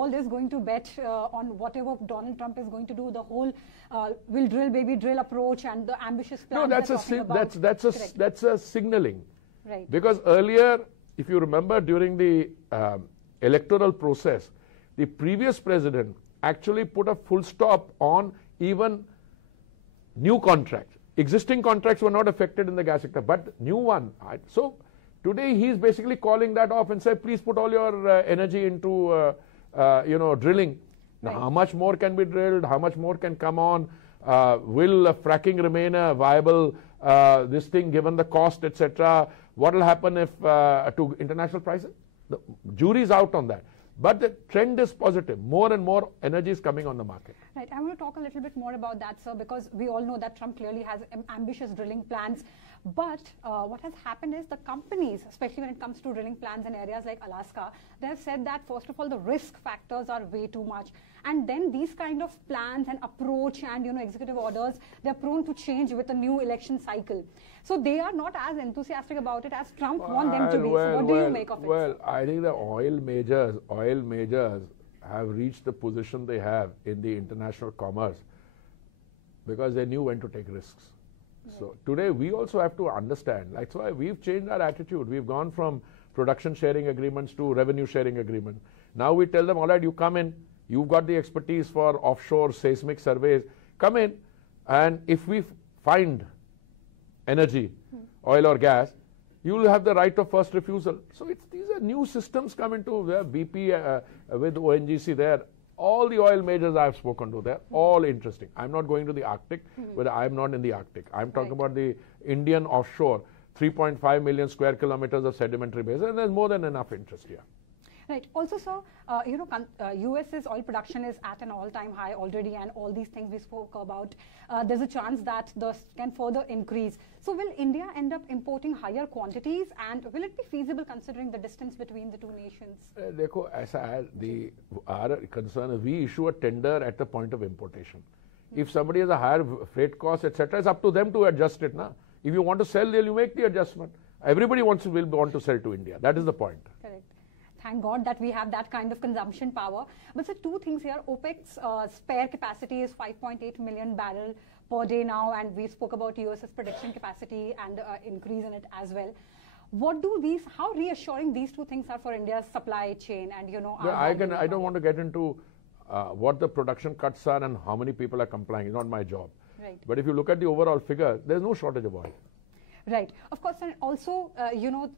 world is going to bet on whatever Donald Trump is going to do, the whole will drill, baby drill approach and the ambitious plans. No, that's a signaling. Right. Because earlier, if you remember, during the electoral process, the previous president actually put a full stop on even new contracts. Existing contracts were not affected in the gas sector, but new one. So today he's basically calling that off and said, please put all your energy into drilling. Now, how much more can be drilled? How much more can come on? Will fracking remain a viable this thing given the cost, etc.? What will happen if to international prices? The jury's out on that. But the trend is positive. More and more energy is coming on the market. Right. I want to talk a little bit more about that, sir, because we all know that Trump clearly has ambitious drilling plans. But what has happened is the companies, especially when it comes to drilling plans in areas like Alaska, they have said that, first of all, the risk factors are way too much. And then these kind of plans and approach and, executive orders, they're prone to change with a new election cycle. So they are not as enthusiastic about it as Trump wants them to be. So what do you make of it? Well, I think the oil majors have reached the position they have in the international commerce because they knew when to take risks. Right. So today we also have to understand, that's why we've changed our attitude. We've gone from production sharing agreements to revenue sharing agreement. Now we tell them, all right, you come in, you've got the expertise for offshore seismic surveys, come in, and if we find energy, oil or gas, you will have the right of first refusal. So these are new systems come into there. BP with ONGC there. All the oil majors I have spoken to, they're all interesting. I'm not going to the Arctic, but I'm not in the Arctic. I'm talking about the Indian offshore, 3.5 million square kilometers of sedimentary basin, and there's more than enough interest here. Right. Also, sir, US's oil production is at an all-time high already, and all these things we spoke about, there's a chance that this can further increase. So will India end up importing higher quantities, and will it be feasible considering the distance between the two nations? Our concern is we issue a tender at the point of importation. If somebody has a higher freight cost, etc., it's up to them to adjust it. Na? If you want to sell there, you make the adjustment. Everybody will want to sell to India. That is the point. Correct. Thank God that we have that kind of consumption power. But so two things here. OPEC's spare capacity is 5.8 million barrel per day now, and we spoke about US's production capacity and increase in it as well. What do these? How reassuring these two things are for India's supply chain? And I don't want to get into what the production cuts are and how many people are complying. It's not my job. Right. But if you look at the overall figure, there's no shortage of oil. Right. Of course, and also,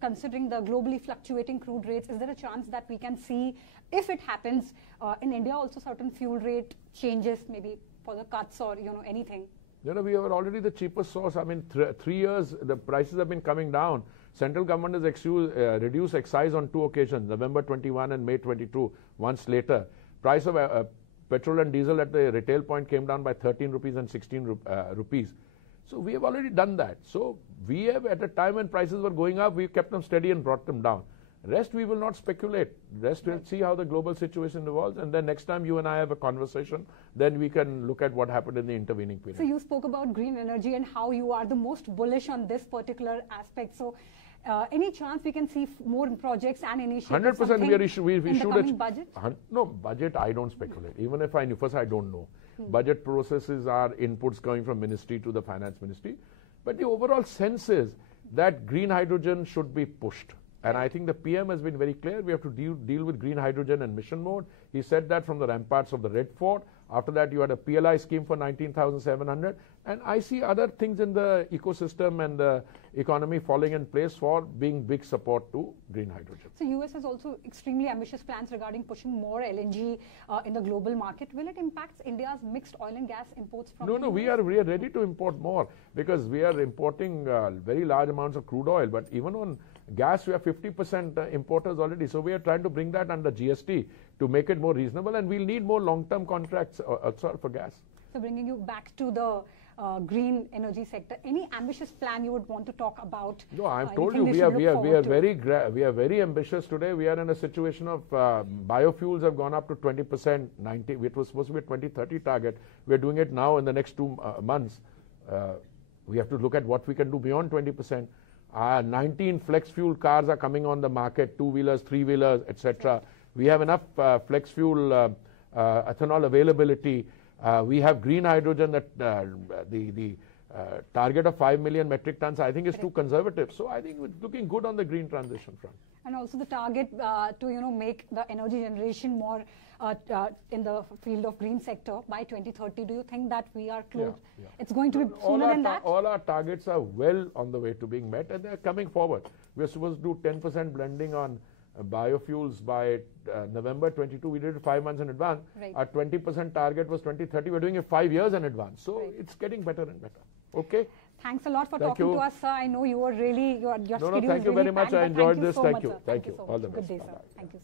considering the globally fluctuating crude rates, is there a chance that we can see, if it happens, in India also certain fuel rate changes, maybe for the cuts or, anything? We are already the cheapest source. I mean, 3 years, the prices have been coming down. Central government has reduced excise on 2 occasions, November 21 and May 22, once later. Price of petrol and diesel at the retail point came down by 13 rupees and 16 rupees. So we have already done that. So we have, at a time when prices were going up, we kept them steady and brought them down. Rest we will not speculate. Rest we'll see how the global situation evolves, and then next time you and I have a conversation, then we can look at what happened in the intervening period. So you spoke about green energy and how you are the most bullish on this particular aspect. So any chance we can see more projects and initiatives? 100% we in the coming budget? No, budget I don't speculate. Even if I knew, first I don't know. Budget processes are inputs going from ministry to the finance ministry. But the overall sense is that green hydrogen should be pushed. And I think the PM has been very clear. We have to deal with green hydrogen and mission mode. He said that from the ramparts of the Red Fort. After that, you had a PLI scheme for 19,700. And I see other things in the ecosystem and the economy falling in place for being big support to green hydrogen. So US has also extremely ambitious plans regarding pushing more LNG in the global market. Will it impact India's mixed oil and gas imports from No, we are ready to import more because we are importing very large amounts of crude oil. But even on gas, we are 50% importers already. So we are trying to bring that under GST to make it more reasonable, and we'll need more long-term contracts for gas. So bringing you back to the green energy sector, any ambitious plan you would want to talk about? No, I've told you we are very ambitious today. We are in a situation of biofuels have gone up to 20%. It was supposed to be a 2030 target. We are doing it now in the next 2 months. We have to look at what we can do beyond 20%. 19 flex fuel cars are coming on the market, 2-wheelers, 3-wheelers, etc. We have enough flex fuel ethanol availability. We have green hydrogen. That the target of 5 million metric tons, I think, is too conservative. So I think it's looking good on the green transition front. And also the target to make the energy generation more in the field of green sector by 2030. Do you think that we are close? Yeah. It's going to be sooner than that? All our targets are well on the way to being met, and they're coming forward. We're supposed to do 10% blending on biofuels by November 22. We did it 5 months in advance. Right. Our 20% target was 2030. We're doing it 5 years in advance. So Right. it's getting better and better. Okay. Thanks a lot for Thank talking you. to us, sir. I know you were really, your schedule thank is you really very much. packed, I but enjoyed thank you this. so Thank much, you. sir. Thank you. So All much. the Good best. day, sir. Bye-bye. Thank you.